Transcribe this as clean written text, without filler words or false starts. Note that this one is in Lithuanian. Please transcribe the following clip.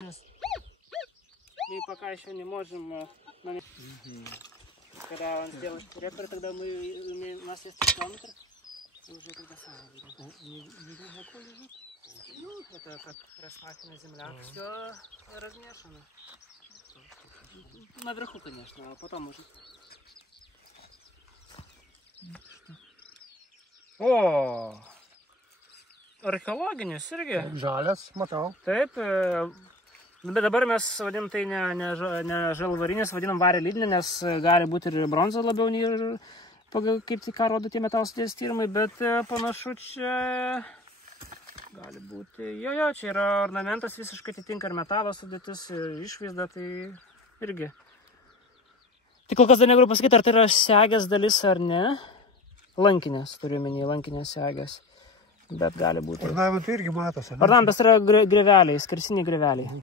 Мы пока еще не можем, когда он сделает репер, тогда у нас есть километр, и уже тогда сами будем. Не глубоко лежит? Ну, это как распаханная земля. Все размешано. Наверху, конечно, а потом уже. O, archeologinis irgi. Žalias, matau. Taip, bet dabar mes vadinam tai ne žalvarinis, vadinam varį lydinį, nes gali būti ir bronza labiau nei pagal kaip tai ką rodo tie metalų sudėties tyrimai, bet panašu čia gali būti. Jo, čia yra ornamentas, visiškai atitinka ir metalo sudėtis, ir išvaizda, tai irgi. Tai kol kas dar negaliu pasakyti, ar tai yra segės dalis ar ne. Lankinės, turiu menį, lankinės segės, bet gali būti. Ornamentų irgi matosi. Ornamentas yra greveliai, skersiniai greveliai.